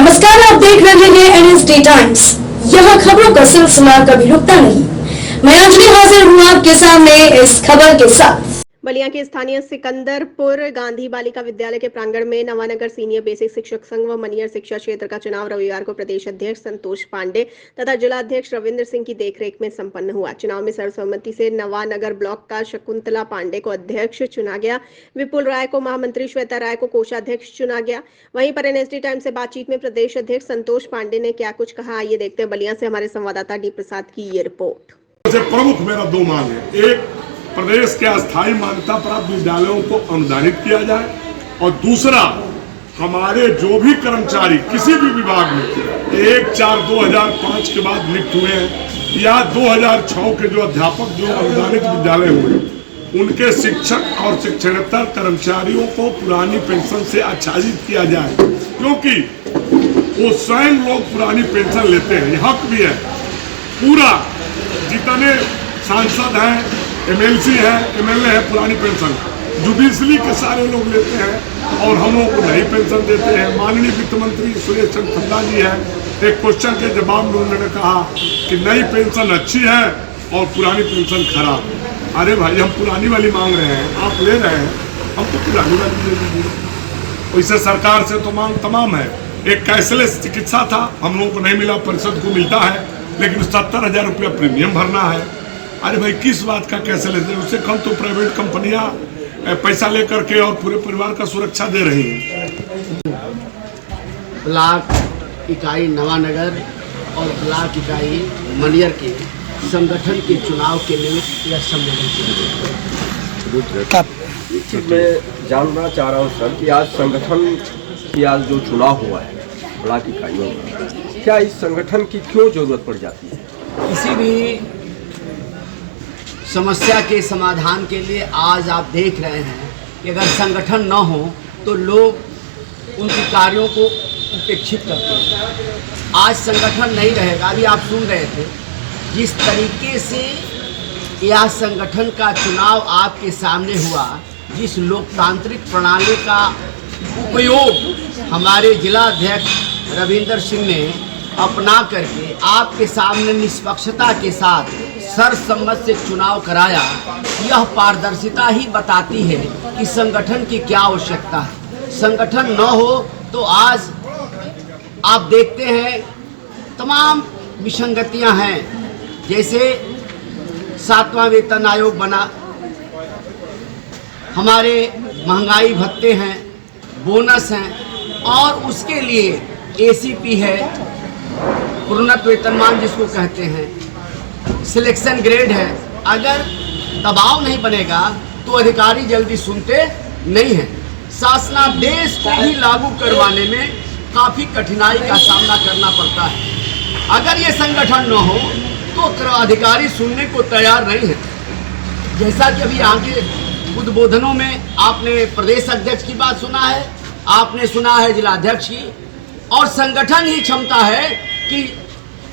नमस्कार, आप देख रहे हैं एनएसडी टाइम्स। यहाँ खबरों का सिलसिला कभी रुकता नहीं। मैं अंजलि हाजिर हूँ आपके सामने इस खबर के साथ। बलिया के स्थानीय सिकंदरपुर गांधी बालिका विद्यालय के प्रांगण में नवानगर सीनियर बेसिक शिक्षक संघ व मनियर शिक्षा क्षेत्र का चुनाव रविवार को प्रदेश अध्यक्ष संतोष पांडे तथा जिलाध्यक्ष रविंद्र सिंह की देखरेख में संपन्न हुआ। चुनाव में सर्वसम्मति से नवानगर ब्लॉक का शकुंतला पांडे को अध्यक्ष चुना गया, विपुल राय को महामंत्री, श्वेता राय को कोषाध्यक्ष चुना गया। वहीं पर एनएसडी टाइम से बातचीत में प्रदेश अध्यक्ष संतोष पांडे ने क्या कुछ कहा, आइए देखते हैं। बलिया से हमारे संवाददाता डी प्रसाद की ये रिपोर्ट। प्रमुख मेरा दो मांग है। एक, प्रदेश के अस्थायी मान्यता प्राप्त विद्यालयों को अनुदानित किया जाए, और दूसरा, हमारे जो भी कर्मचारी किसी भी विभाग में 1/4/2005 के बाद नियुक्त हुए हैं या 2006 के जो अध्यापक जो अनुदानित विद्यालय हुए, उनके शिक्षक और शिक्षणेतर कर्मचारियों को पुरानी पेंशन से आच्छादित किया जाए, क्योंकि वो स्वयं लोग पुरानी पेंशन लेते हैं, ये हक भी है। पूरा जितने सांसद हैं, एमएलसी है, एमएलए है, पुरानी पेंशन जुडिशली के सारे लोग लेते हैं और हम लोगों को नई पेंशन देते हैं। माननीय वित्त मंत्री सुरेश चंद्र खन्ना जी है, एक क्वेश्चन के जवाब में उन्होंने कहा कि नई पेंशन अच्छी है और पुरानी पेंशन खराब है। अरे भाई, हम पुरानी वाली मांग रहे हैं, आप ले रहे हैं, हम तो पुरानी वाली ले लीजिए। वैसे सरकार से तो मांग तमाम है। एक कैशलेस चिकित्सा था, हम लोगों को नहीं मिला, परिषद को मिलता है, लेकिन 70,000 रुपया प्रीमियम भरना है। अरे भाई, किस बात का कैसे लेते हैं? उससे कम तो प्राइवेट कंपनियां पैसा लेकर के और पूरे परिवार का सुरक्षा दे रही हैं। ब्लॉक इकाई नवानगर और ब्लॉक इकाई मनियर के संगठन के चुनाव के निमित्त यह सम्मेलन किया। मैं जानना चाह रहा हूँ सर कि आज संगठन की आज जो चुनाव हुआ है ब्लॉक इकाइयों का, क्या इस संगठन की क्यों जरूरत पड़ जाती है? किसी भी समस्या के समाधान के लिए आज आप देख रहे हैं कि अगर संगठन न हो तो लोग उनके कार्यों को उपेक्षित करते हैं। आज संगठन नहीं रहेगा। अभी आप सुन रहे थे जिस तरीके से यह संगठन का चुनाव आपके सामने हुआ, जिस लोकतांत्रिक प्रणाली का उपयोग हमारे जिला अध्यक्ष रविंद्र सिंह ने अपना करके आपके सामने निष्पक्षता के साथ सर्वसम्मत से चुनाव कराया, यह पारदर्शिता ही बताती है कि संगठन की क्या आवश्यकता है। संगठन न हो तो आज आप देखते हैं तमाम विसंगतियां हैं, जैसे 7वां वेतन आयोग बना, हमारे महंगाई भत्ते हैं, बोनस हैं, और उसके लिए एसीपी है, प्रोन्नत वेतनमान जिसको कहते हैं, सिलेक्शन ग्रेड है। अगर दबाव नहीं बनेगा तो अधिकारी जल्दी सुनते नहीं हैं। शासनादेश को भी लागू करवाने में काफ़ी कठिनाई का सामना करना पड़ता है। अगर ये संगठन न हो तो अधिकारी सुनने को तैयार नहीं है। जैसा कि अभी आगे उद्बोधनों में आपने प्रदेश अध्यक्ष की बात सुना है, आपने सुना है जिलाध्यक्ष की, और संगठन ही क्षमता है कि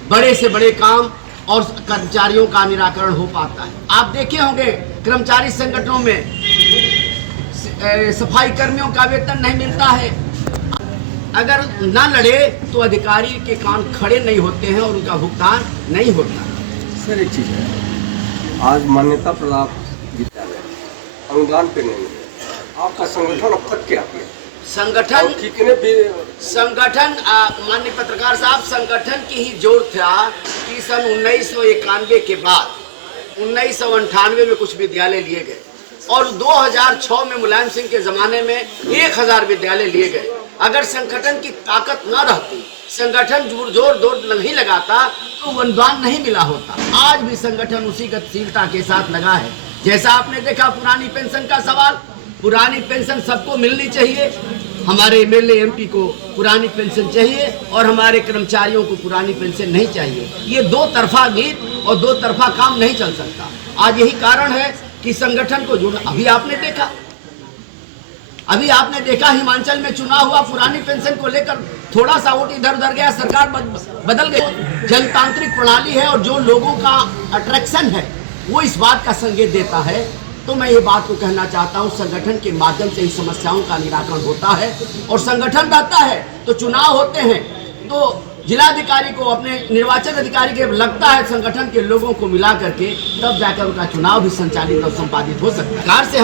बड़े से बड़े काम और कर्मचारियों का निराकरण हो पाता है। आप देखे होंगे कर्मचारी संगठनों में सफाई कर्मियों का वेतन नहीं मिलता है। अगर ना लड़े तो अधिकारी के कान खड़े नहीं होते हैं और उनका भुगतान नहीं होता। सर एक चीज़ है, आज मान्यता प्राप्त विद्यालय अनुदान पे नहीं है, आपका संगठन अब तक क्या किया? संगठन कितने माननीय पत्रकार साहब, संगठन की ही जोर था कि सन 1991 के बाद 1998 में कुछ विद्यालय लिए गए और 2006 में मुलायम सिंह के ज़माने में 1000 विद्यालय लिए गए। अगर संगठन की ताकत न रहती, संगठन जोर नहीं लगाता तो अनुदान नहीं मिला होता। आज भी संगठन उसी गतिशीलता के साथ लगा है। जैसा आपने देखा पुरानी पेंशन का सवाल, पुरानी पेंशन सबको मिलनी चाहिए। हमारे एमएलए एमपी को पुरानी पेंशन चाहिए और हमारे कर्मचारियों को पुरानी पेंशन नहीं चाहिए। ये दो तरफा गीत और दो तरफा काम नहीं चल सकता। आज यही कारण है कि संगठन को जोड़ना। अभी आपने देखा हिमाचल में चुनाव हुआ, पुरानी पेंशन को लेकर थोड़ा सा वोट इधर उधर गया, सरकार बदल गई। जनतांत्रिक प्रणाली है और जो लोगों का अट्रैक्शन है वो इस बात का संकेत देता है। तो मैं ये बात को कहना चाहता हूँ, संगठन के माध्यम से ही समस्याओं का निराकरण होता है और संगठन रहता है तो चुनाव होते हैं। तो जिलाधिकारी को, अपने निर्वाचन अधिकारी के लगता है संगठन के लोगों को मिला करके तब जाकर उनका चुनाव भी संचालित और संपादित हो सकता है। सरकार से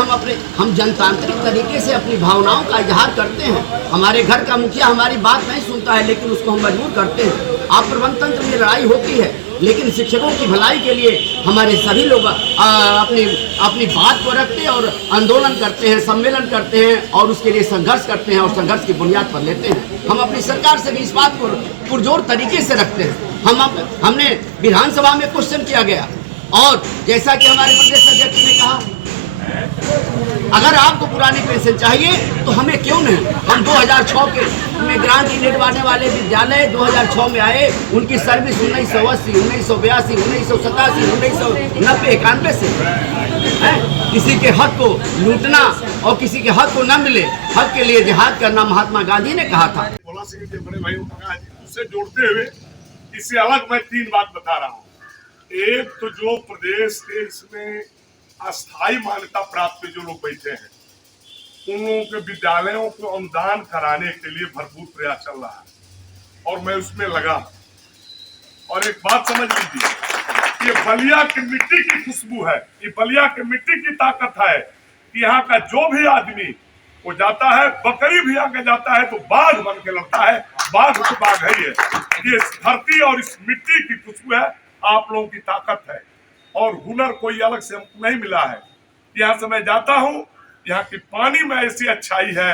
हम जनतांत्रिक तरीके से अपनी भावनाओं का इजहार करते हैं। हमारे घर का मुखिया हमारी बात नहीं सुनता है, लेकिन उसको हम मजबूर करते हैं। आप प्रबंध तंत्र में लड़ाई होती है, लेकिन शिक्षकों की भलाई के लिए हमारे सभी लोग अपनी बात को रखते हैं और आंदोलन करते हैं, सम्मेलन करते हैं और उसके लिए संघर्ष करते हैं और संघर्ष की बुनियाद पर लेते हैं। हम अपनी सरकार से भी इस बात को पुरजोर तरीके से रखते हैं। हमने विधानसभा में क्वेश्चन किया गया और जैसा कि हमारे प्रदेश अध्यक्ष ने कहा, अगर आपको पुरानी पेंशन चाहिए तो हमें क्यों नहीं। हम 2006 के में ग्रांट लेने वाले विद्यालय 2006 में आए, उनकी सर्विस 1980, 1982, 1987, 1990, 91 से है। किसी के हक को लूटना और किसी के हक को न मिले, हक के लिए जिहाद करना महात्मा गांधी ने कहा था। बड़े भाई उससे जोड़ते हुए इससे अलग मैं 3 बात बता रहा हूँ। एक तो जो प्रदेश के इसमें अस्थायी मान्यता प्राप्त जो लोग बैठे हैं, उन लोगों के विद्यालयों को अनुदान कराने के लिए भरपूर प्रयास चल रहा है और मैं उसमें लगा। और एक बात समझ लीजिए, ये बलिया की मिट्टी की खुशबू है, ये बलिया की मिट्टी की ताकत है कि यहाँ का जो भी आदमी वो जाता है, बकरी भी आगे जाता है तो बाघ बन के लगता है। बाघ तो बाघ है। ये धरती और इस मिट्टी की खुशबू है, आप लोगों की ताकत है और हुनर कोई अलग से हमको नहीं मिला है। यहाँ से मैं जाता हूँ, यहाँ की पानी में ऐसी अच्छाई है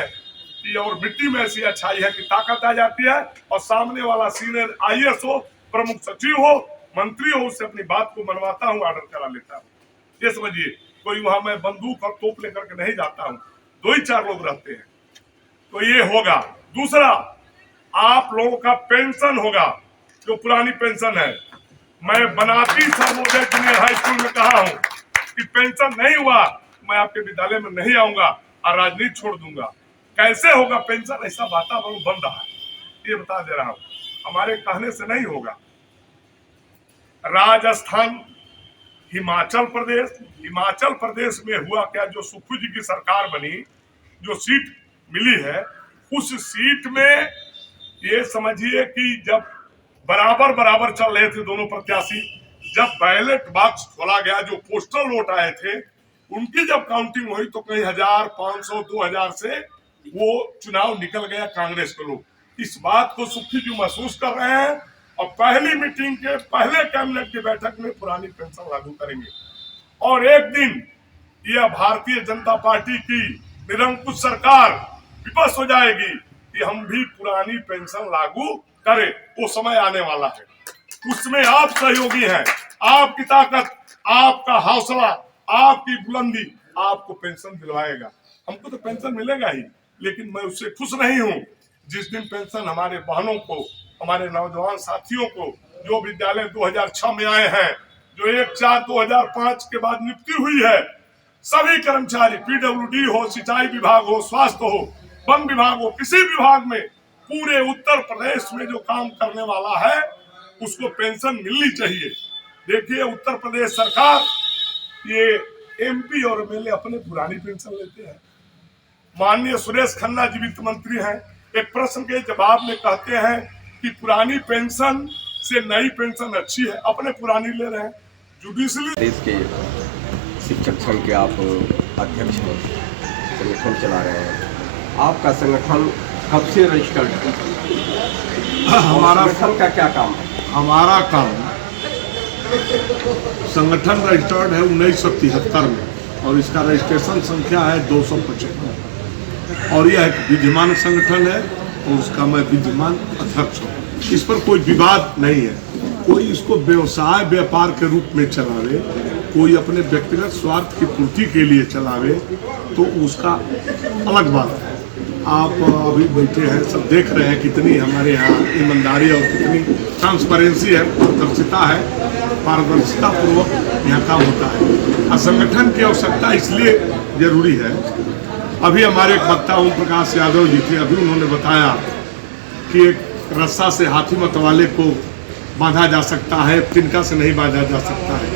कि और मिट्टी में ऐसी अच्छाई है कि ताकत आ जाती है और सामने वाला सीनियर IAS हो, प्रमुख सचिव हो, मंत्री हो, उससे अपनी बात को मनवाता हूँ, ऑर्डर करा लेता हूँ। ये समझिए, कोई वहां मैं बंदूक और तोप लेकर के नहीं जाता हूँ, 2 ही 4 लोग रहते हैं। तो ये होगा। दूसरा, आप लोगों का पेंशन होगा, जो पुरानी पेंशन है। मैं बनाती सर्वोदय जूनियर हाई स्कूल में कहा हूँ कि पेंशन नहीं हुआ मैं आपके विद्यालय में नहीं आऊंगा और राजनीति छोड़ दूंगा। कैसे होगा पेंशन? ऐसा वातावरण बन रहा है, ये बता दे रहा हूँ, हमारे कहने से नहीं होगा। राजस्थान, हिमाचल प्रदेश में हुआ क्या, जो सुखू जी की सरकार बनी, जो सीट मिली है, उस सीट में ये समझिए कि जब बराबर चल रहे थे दोनों प्रत्याशी, जब बैलेट बॉक्स खोला गया, जो पोस्टल वोट आए थे, उनकी जब काउंटिंग हुई तो कई 1000, 500, 2000 से वो चुनाव निकल गया कांग्रेस के लोग। इस बात को सुखी जी महसूस कर रहे हैं और पहली मीटिंग के पहले कैबिनेट की बैठक में पुरानी पेंशन लागू करेंगे। और एक दिन यह भारतीय जनता पार्टी की निरंकुश सरकार विवश हो जाएगी कि हम भी पुरानी पेंशन लागू करें। वो समय आने वाला है, उसमें आप सहयोगी हैं। आपकी ताकत, आपका हौसला, आपकी बुलंदी आपको पेंशन दिलवाएगा। हमको तो पेंशन मिलेगा ही, लेकिन मैं उससे खुश नहीं हूँ जिस दिन पेंशन हमारे बहनों को, हमारे नौजवान साथियों को, जो विद्यालय 2006 में आए हैं, जो 1/4/2005 के बाद नियुक्ति हुई है, सभी कर्मचारी, PWD हो, सिंचाई विभाग हो, स्वास्थ्य हो, वन विभाग हो, किसी विभाग में पूरे उत्तर प्रदेश में जो काम करने वाला है उसको पेंशन मिलनी चाहिए। देखिए, उत्तर प्रदेश सरकार, ये MP और MLA अपने पुरानी पेंशन लेते हैं। माननीय सुरेश खन्ना जी वित्त मंत्री हैं, एक प्रश्न के जवाब में कहते हैं कि पुरानी पेंशन से नई पेंशन अच्छी है, अपने पुरानी ले रहे हैं। जुडिशली देश के शिक्षक संघ के आप अध्यक्ष हैं, संगठन चला रहे हैं। आपका संगठन कब से रजिस्टर्ड है? हमारा संगठन का क्या काम है? हमारा काम, संगठन रजिस्टर्ड है 1973 में और इसका रजिस्ट्रेशन संख्या है 255 और यह एक विद्यमान संगठन है और उसका मैं विद्यमान अध्यक्ष हूँ। इस पर कोई विवाद नहीं है। कोई इसको व्यवसाय व्यापार के रूप में चलावे, कोई अपने व्यक्तिगत स्वार्थ की पूर्ति के लिए चलावे तो उसका अलग बात है। आप अभी बैठे हैं, सब देख रहे हैं कितनी हमारे यहाँ ईमानदारी और कितनी ट्रांसपेरेंसी है, पारदर्शिता है, पारदर्शिता पूर्वक यहाँ काम होता है। संगठन की आवश्यकता इसलिए जरूरी है। अभी हमारे एक वक्ता ओम प्रकाश यादव जी थे, अभी उन्होंने बताया कि एक रस्सा से हाथी मतवाले को बांधा जा सकता है, तिनका से नहीं बांधा जा सकता है।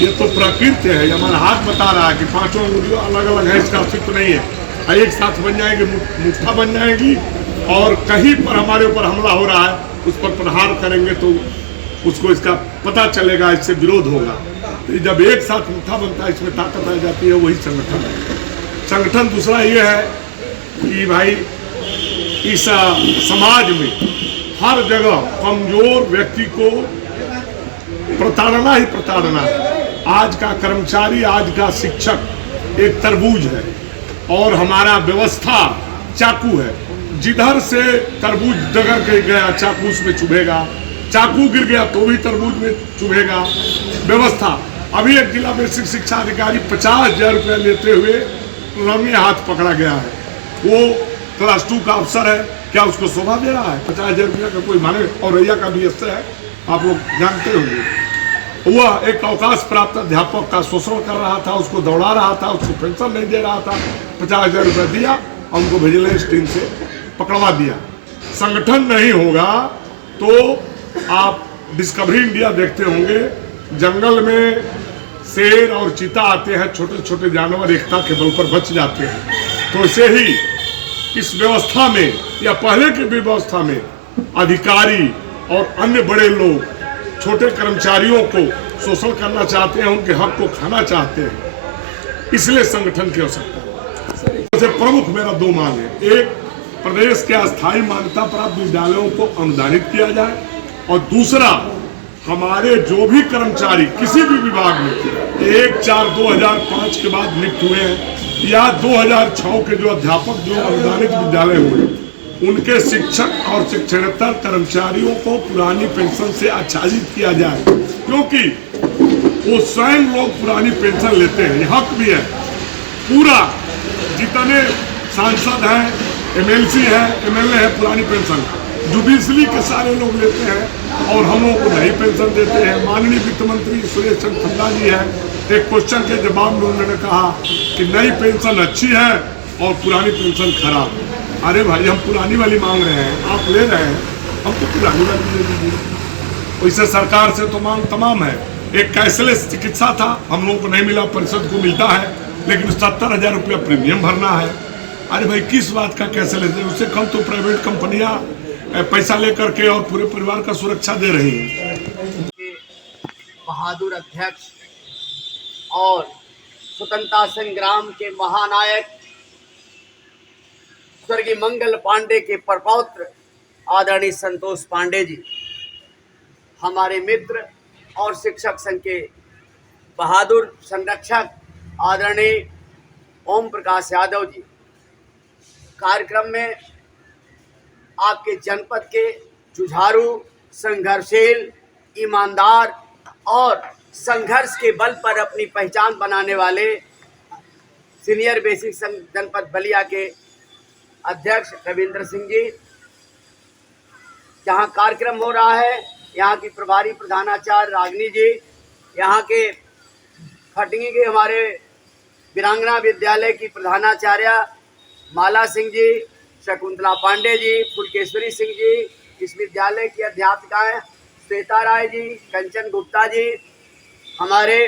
ये तो प्रकृति है, हमारा हाथ बता रहा है कि 5 उंगलियां अलग अलग है, इसका अस्तित्व नहीं है। एक साथ बन जाएंगे, मुट्ठा बन जाएगी और कहीं पर हमारे ऊपर हमला हो रहा है उस पर प्रहार करेंगे तो उसको इसका पता चलेगा, इससे विरोध होगा। तो जब एक साथ मुट्ठा बनता है, इसमें ताकत आ जाती है, वही संगठन है। संगठन दूसरा ये है कि भाई इस समाज में हर जगह कमजोर व्यक्ति को प्रताड़ना ही प्रताड़ना है। आज का कर्मचारी, आज का शिक्षक एक तरबूज है और हमारा व्यवस्था चाकू है। जिधर से तरबूज डगर के गया चाकू उसमें चुभेगा, चाकू गिर गया तो भी तरबूज में चुभेगा। व्यवस्था, अभी एक जिला बेसिक शिक्षा अधिकारी 50,000 रुपये लेते हुए रंगे हाथ पकड़ा गया है। वो क्लास 2 का अफसर है, क्या उसको शोभा दे रहा है? 50,000 रुपये का कोई माने? औरैया का भी ऐसे है, आप लोग जानते होंगे। वह एक अवकाश प्राप्त अध्यापक का शोषण कर रहा था, उसको दौड़ा रहा था, उसको पेंशन नहीं दे रहा था। 50,000 रुपये दिया और उनको विजिलेंस टीम से पकड़वा दिया। संगठन नहीं होगा तो आप डिस्कवरी इंडिया देखते होंगे, जंगल में शेर और चीता आते हैं, छोटे छोटे जानवर एकता के बल पर बच जाते हैं। तो ऐसे ही इस व्यवस्था में या पहले की व्यवस्था में अधिकारी और अन्य बड़े लोग छोटे कर्मचारियों को शोषण करना चाहते हैं, उनके हक को खाना चाहते हैं। इसलिए संगठन की आवश्यकता है। सबसे प्रमुख मेरा 2 मांग है। एक, प्रदेश के अस्थायी मान्यता प्राप्त विद्यालयों को अनुदानित किया जाए, और दूसरा, हमारे जो भी कर्मचारी किसी भी विभाग में 1/4/2005 के बाद नियुक्त हुए हैं या 2006 के जो अध्यापक जो अनुदानित विद्यालय हुए, उनके शिक्षक और शिक्षणेतर कर्मचारियों को पुरानी पेंशन से आच्छादित किया जाए, क्योंकि वो स्वयं लोग पुरानी पेंशन लेते हैं। ये हक भी है। पूरा जितने सांसद हैं, MLC है, MLA है, पुरानी पेंशन जुडिशली के सारे लोग लेते हैं और हम लोगों को नई पेंशन देते हैं। माननीय वित्त मंत्री सुरेश चंद्र खन्ना जी है, एक क्वेश्चन के जवाब में उन्होंने कहा कि नई पेंशन अच्छी है और पुरानी पेंशन खराब है। अरे भाई, हम पुरानी वाली मांग रहे हैं, आप ले रहे हैं, हम तो पुरानी वाली ले लीजिए। वैसे सरकार से तो मांग तमाम है। एक कैशलेस चिकित्सा था, हम लोगों को नहीं मिला, परिषद को मिलता है, लेकिन 70,000 रुपया प्रीमियम भरना है। अरे भाई, किस बात का कैशलेस है? उससे कम तो प्राइवेट कंपनियां पैसा लेकर के और पूरे परिवार का सुरक्षा दे रही हैं। बहादुर अध्यक्ष और स्वतंत्रता संग्राम के महानायक स्वर्गीय मंगल पांडे के परपौत्र आदरणीय संतोष पांडे जी, हमारे मित्र और शिक्षक संघ के बहादुर संरक्षक आदरणीय ओम प्रकाश यादव जी, कार्यक्रम में आपके जनपद के जुझारू, संघर्षशील, ईमानदार और संघर्ष के बल पर अपनी पहचान बनाने वाले सीनियर बेसिक संघ जनपद बलिया के अध्यक्ष रविंद्र सिंह जी, जहां कार्यक्रम हो रहा है, यहां की प्रभारी प्रधानाचार्य रागिनी जी, यहां के खटगी के हमारे वीरांगना विद्यालय की प्रधानाचार्य माला सिंह जी, शकुंतला पांडे जी, फुलकेश्वरी सिंह जी, इस विद्यालय की अध्यापिकाएं श्वेता राय जी, कंचन गुप्ता जी, हमारे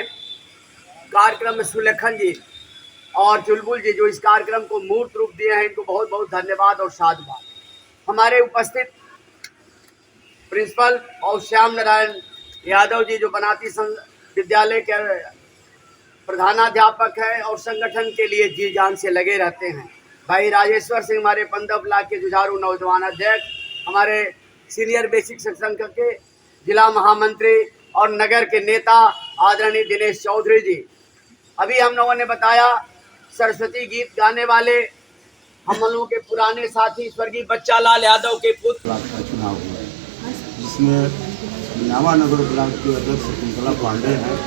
कार्यक्रम में सुलेखन जी और चुलबुल जी, जो इस कार्यक्रम को मूर्त रूप दिए हैं, इनको बहुत बहुत धन्यवाद और साधुवाद। हमारे उपस्थित प्रिंसिपल और श्याम नारायण यादव जी, जो बनाती विद्यालय के प्रधानाध्यापक हैं और संगठन के लिए जी जान से लगे रहते हैं। भाई राजेश्वर सिंह, हमारे 15 ब्लॉक के जुझारू नौजवान अध्यक्ष, हमारे सीनियर बेसिक संघ के जिला महामंत्री और नगर के नेता आदरणीय दिनेश चौधरी जी। अभी हम लोगों ने बताया सरस्वती गीत गाने वाले हम लोगों के पुराने साथी स्वर्गीय बच्चा लाल यादव के पुत्र का चुनाव हुआ है, जिसमें नावानगर ब्लॉक के अध्यक्ष शकुंतला पांडे हैं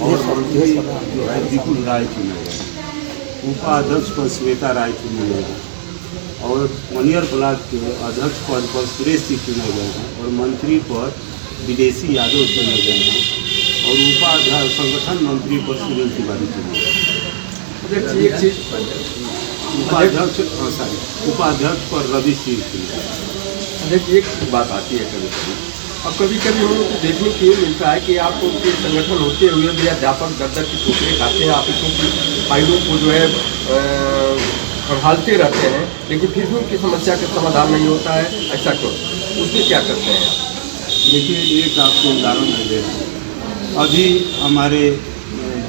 और मंत्री जो है विपुल राय चुने गए, उपाध्यक्ष पर श्वेता राय चुने गए हैं और मनियर ब्लॉक के अध्यक्ष पद पर सुरेश जी चुने गए हैं और मंत्री पर विदेशी यादव चुने गए हैं और उपाध्यक्ष संगठन मंत्री पर सुनील तिवारी चुने गए। उपाध्यक्ष पर रवि सिंह चुने गए। देखिए, एक बात आती है कभी कभी, अब कभी कभी हम लोग को देखने के लिए मिलता है कि आप उनके संगठन होते हुए भी अध्यापक दर की ठोकरें खाते हैं, ऑफिसों की फाइलों को जो है संभालते रहते हैं, लेकिन फिर भी उनकी समस्या का समाधान नहीं होता है। ऐसा क्यों? उसमें क्या करते हैं आप? देखिए, एक आपको उदाहरण मैं दे रहा हूँ। अभी हमारे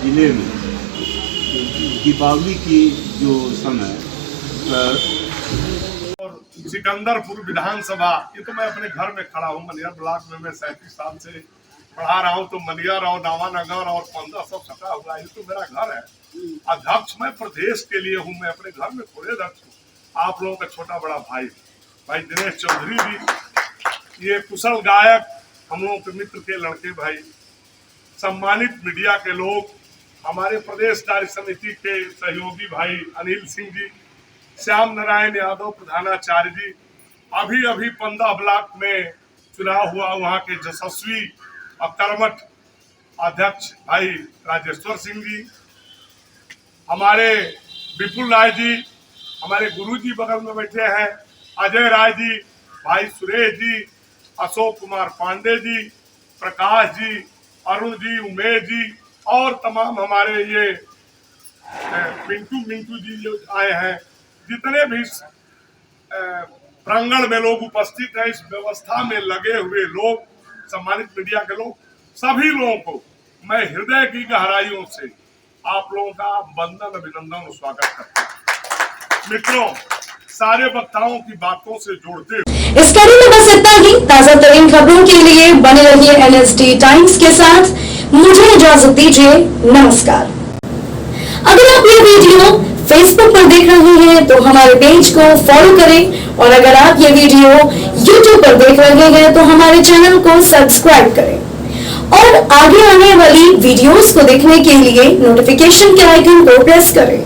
ज़िले में दीपावली की जो समय और सिकंदरपुर विधानसभा, ये तो मैं अपने घर में खड़ा हूँ। मनियर ब्लॉक में मैं 37 साल से पढ़ा रहा हूँ, तो मनियर और नावानगर और 1500 सटा हुआ, ये तो मेरा घर है। अध्यक्ष मैं प्रदेश के लिए हूँ, मैं अपने घर में थोड़े अध्यक्ष हूँ। आप लोगों का छोटा बड़ा भाई दिनेश चौधरी जी, ये कुशल गायक, हम लोगों के मित्र के लड़के भाई, सम्मानित मीडिया के लोग, हमारे प्रदेश कार्य समिति के सहयोगी भाई अनिल सिंह जी, श्याम नारायण यादव प्रधानाचार्य जी, अभी 15 ब्लॉक में चुनाव हुआ, वहाँ के यशस्वी और कर्मठ अध्यक्ष भाई राजेश्वर सिंह जी, हमारे विपुल राय जी, हमारे गुरु जी बगल में बैठे हैं, अजय राय जी, भाई सुरेश जी, अशोक कुमार पांडे जी, प्रकाश जी, अरुण जी, उमेश जी, और तमाम हमारे ये मिंटू जी जो आए हैं, जितने भी प्रांगण में लोग उपस्थित हैं, इस व्यवस्था में लगे हुए लोग, सम्मानित मीडिया के लोग, सभी लोगों को मैं हृदय की गहराइयों से आप लोगों का वंदन, अभिनंदन और स्वागत करता हूँ। मित्रों, सारे वक्ताओं की बातों से जोड़ते हुए इस कड़ी में बस इतना ही। ताजा तरीन खबरों के लिए बने रहिए NSD टाइम्स के साथ। मुझे इजाजत दीजिए, नमस्कार। अगर आप ये वीडियो फेसबुक पर देख रहे हैं तो हमारे पेज को फॉलो करें, और अगर आप ये वीडियो यूट्यूब पर देख रहे हैं तो हमारे चैनल को सब्सक्राइब करें, और आगे आने वाली वीडियोस को देखने के लिए नोटिफिकेशन के आइकन को प्रेस करें।